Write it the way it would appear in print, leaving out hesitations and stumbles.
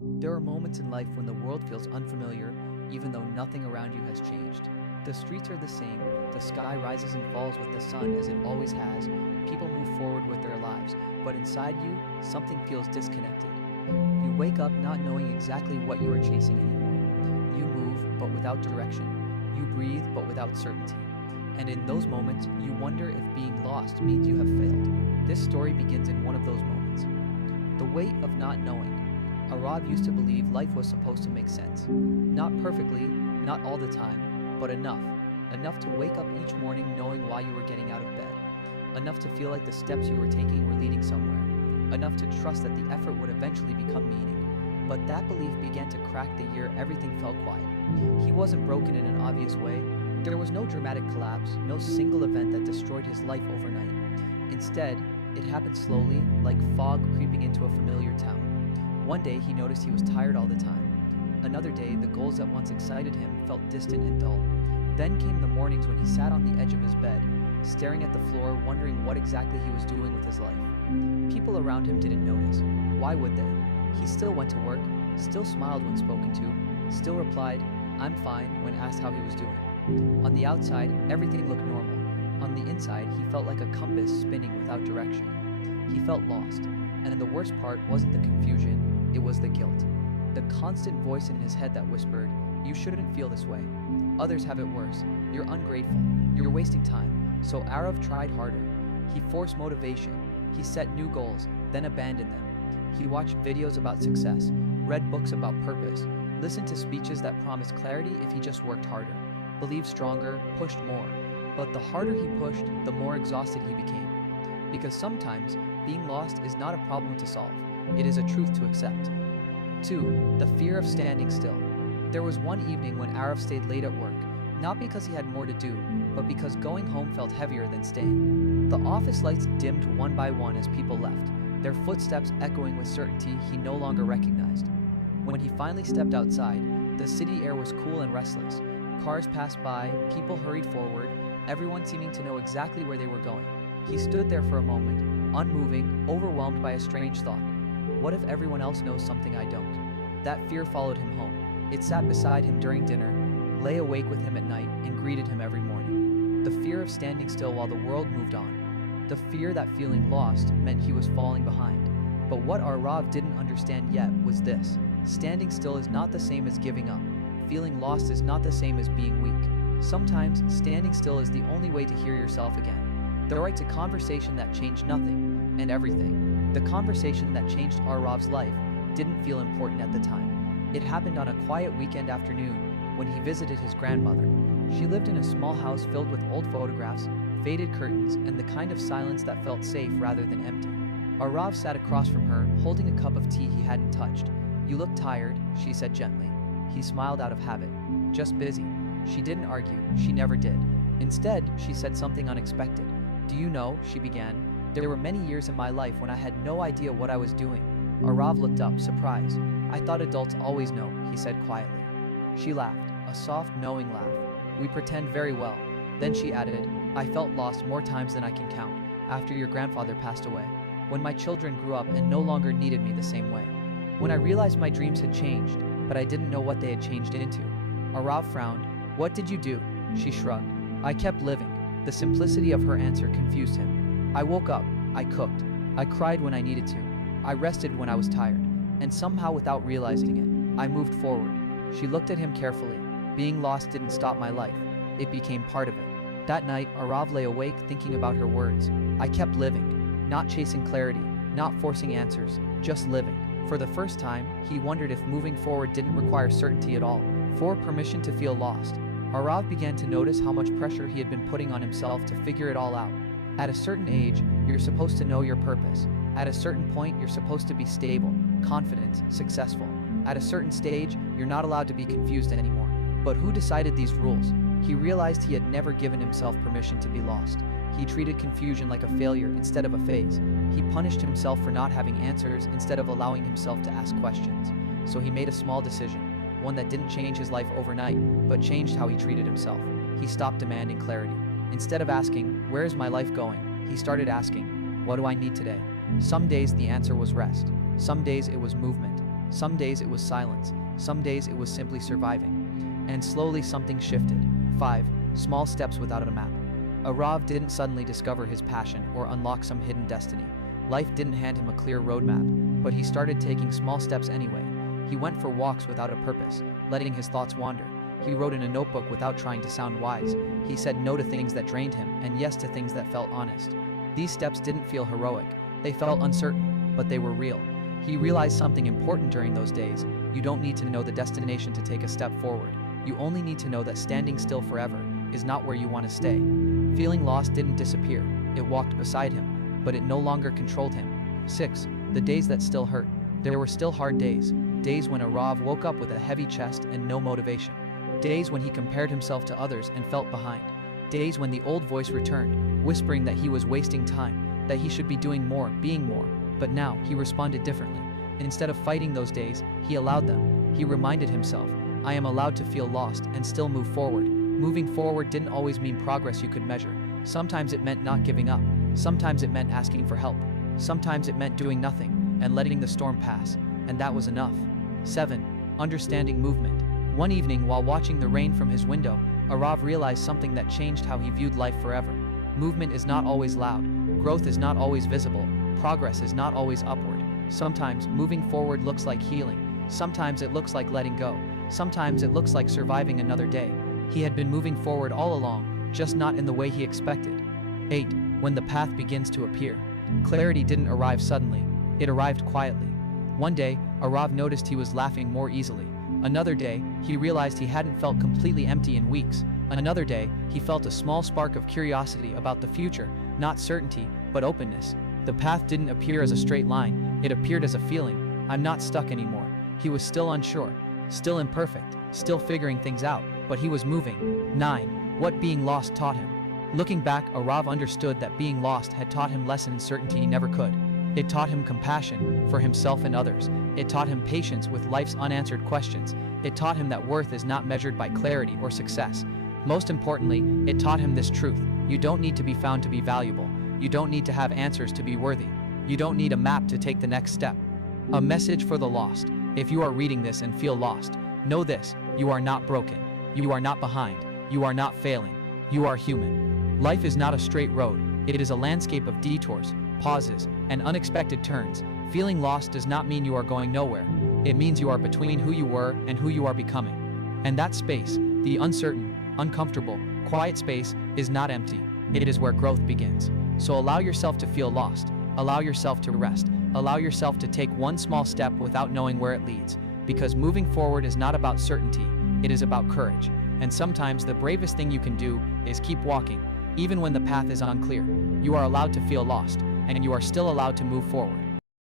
There are moments in life when the world feels unfamiliar, even though nothing around you has changed. The streets are the same, the sky rises and falls with the sun as it always has, people move forward with their lives, but inside you, something feels disconnected. You wake up not knowing exactly what you are chasing anymore. You move, but without direction. You breathe, but without certainty. And in those moments, you wonder if being lost means you have failed. This story begins in one of those moments. The weight of not knowing. Arav used to believe life was supposed to make sense. Not perfectly, not all the time, but enough. Enough to wake up each morning knowing why you were getting out of bed. Enough to feel like the steps you were taking were leading somewhere. Enough to trust that the effort would eventually become meaning. But that belief began to crack the year everything felt quiet. He wasn't broken in an obvious way. There was no dramatic collapse, no single event that destroyed his life overnight. Instead, it happened slowly, like fog creeping into a familiar town. One day he noticed he was tired all the time. Another day, the goals that once excited him felt distant and dull. Then came the mornings when he sat on the edge of his bed, staring at the floor, wondering what exactly he was doing with his life. People around him didn't notice. Why would they? He still went to work, still smiled when spoken to, still replied, "I'm fine," when asked how he was doing. On the outside, everything looked normal. On the inside, he felt like a compass spinning without direction. He felt lost, and the worst part wasn't the confusion, it was the guilt. The constant voice in his head that whispered, "You shouldn't feel this way. Others have it worse. You're ungrateful. You're wasting time." So Arav tried harder. He forced motivation. He set new goals, then abandoned them. He watched videos about success, read books about purpose, listened to speeches that promised clarity if he just worked harder, believed stronger, pushed more. But the harder he pushed, the more exhausted he became. Because sometimes, being lost is not a problem to solve. It is a truth to accept. 2. The fear of standing still. There was one evening when Arav stayed late at work, not because he had more to do, but because going home felt heavier than staying. The office lights dimmed one by one as people left, their footsteps echoing with certainty he no longer recognized. When he finally stepped outside, the city air was cool and restless. Cars passed by, people hurried forward, everyone seeming to know exactly where they were going. He stood there for a moment, unmoving, overwhelmed by a strange thought. What if everyone else knows something I don't? That fear followed him home. It sat beside him during dinner, lay awake with him at night, and greeted him every morning. The fear of standing still while the world moved on. The fear that feeling lost meant he was falling behind. But what Arav didn't understand yet was this. Standing still is not the same as giving up. Feeling lost is not the same as being weak. Sometimes, standing still is the only way to hear yourself again. The right to conversation that changed nothing and everything. The conversation that changed Arav's life didn't feel important at the time. It happened on a quiet weekend afternoon when he visited his grandmother. She lived in a small house filled with old photographs, faded curtains, and the kind of silence that felt safe rather than empty. Arav sat across from her, holding a cup of tea he hadn't touched. "You look tired," she said gently. He smiled out of habit. "Just busy." She didn't argue, she never did. Instead, she said something unexpected. "Do you know," she began, "there were many years in my life when I had no idea what I was doing." Arav looked up, surprised. "I thought adults always know," he said quietly. She laughed, a soft, knowing laugh. "We pretend very well." Then she added, "I felt lost more times than I can count, after your grandfather passed away, when my children grew up and no longer needed me the same way. When I realized my dreams had changed, but I didn't know what they had changed into." Arav frowned. "What did you do?" She shrugged. "I kept living." The simplicity of her answer confused him. "I woke up, I cooked, I cried when I needed to, I rested when I was tired, and somehow without realizing it, I moved forward." She looked at him carefully. "Being lost didn't stop my life. It became part of it." That night, Arav lay awake thinking about her words. "I kept living, not chasing clarity, not forcing answers, just living." For the first time, he wondered if moving forward didn't require certainty at all, for permission to feel lost. Arav began to notice how much pressure he had been putting on himself to figure it all out. At a certain age, you're supposed to know your purpose. At a certain point, you're supposed to be stable, confident, successful. At a certain stage, you're not allowed to be confused anymore. But who decided these rules? He realized he had never given himself permission to be lost. He treated confusion like a failure instead of a phase. He punished himself for not having answers instead of allowing himself to ask questions. So he made a small decision, one that didn't change his life overnight, but changed how he treated himself. He stopped demanding clarity. Instead of asking, "Where is my life going?" he started asking, "What do I need today?" Some days the answer was rest. Some days it was movement. Some days it was silence. Some days it was simply surviving. And slowly something shifted. 5. Small steps without a map. Arav didn't suddenly discover his passion or unlock some hidden destiny. Life didn't hand him a clear roadmap, but he started taking small steps anyway. He went for walks without a purpose, letting his thoughts wander. He wrote in a notebook without trying to sound wise. He said no to things that drained him and yes to things that felt honest. These steps didn't feel heroic. They felt uncertain, but they were real. He realized something important during those days. You don't need to know the destination to take a step forward. You only need to know that standing still forever is not where you want to stay. Feeling lost didn't disappear. It walked beside him, but it no longer controlled him. 6. The days that still hurt. There were still hard days. Days when Arav woke up with a heavy chest and no motivation. Days when he compared himself to others and felt behind. Days when the old voice returned, whispering that he was wasting time, that he should be doing more, being more. But now, he responded differently. Instead of fighting those days, he allowed them. He reminded himself, I am allowed to feel lost and still move forward. Moving forward didn't always mean progress you could measure. Sometimes it meant not giving up. Sometimes it meant asking for help. Sometimes it meant doing nothing and letting the storm pass. And that was enough. 7. Understanding movement. One evening, while watching the rain from his window, Arav realized something that changed how he viewed life forever. Movement is not always loud. Growth is not always visible. Progress is not always upward. Sometimes moving forward looks like healing. Sometimes it looks like letting go. Sometimes it looks like surviving another day. He had been moving forward all along, just not in the way he expected. 8. When the path begins to appear. Clarity didn't arrive suddenly. It arrived quietly. One day, Arav noticed he was laughing more easily. Another day, he realized he hadn't felt completely empty in weeks. Another day, he felt a small spark of curiosity about the future, not certainty, but openness. The path didn't appear as a straight line, it appeared as a feeling. I'm not stuck anymore. He was still unsure, still imperfect, still figuring things out, but he was moving. 9. What being lost taught him. Looking back, Arav understood that being lost had taught him lessons certainty never could. It taught him compassion for himself and others. It taught him patience with life's unanswered questions. It taught him that worth is not measured by clarity or success. Most importantly, it taught him this truth. You don't need to be found to be valuable. You don't need to have answers to be worthy. You don't need a map to take the next step. A message for the lost. If you are reading this and feel lost, know this: you are not broken. You are not behind. You are not failing. You are human. Life is not a straight road. It is a landscape of detours, pauses, and unexpected turns. Feeling lost does not mean you are going nowhere. It means you are between who you were and who you are becoming. And that space, the uncertain, uncomfortable, quiet space, is not empty. It is where growth begins. So allow yourself to feel lost. Allow yourself to rest. Allow yourself to take one small step without knowing where it leads. Because moving forward is not about certainty. It is about courage. And sometimes the bravest thing you can do is keep walking, even when the path is unclear. You are allowed to feel lost, and you are still allowed to move forward.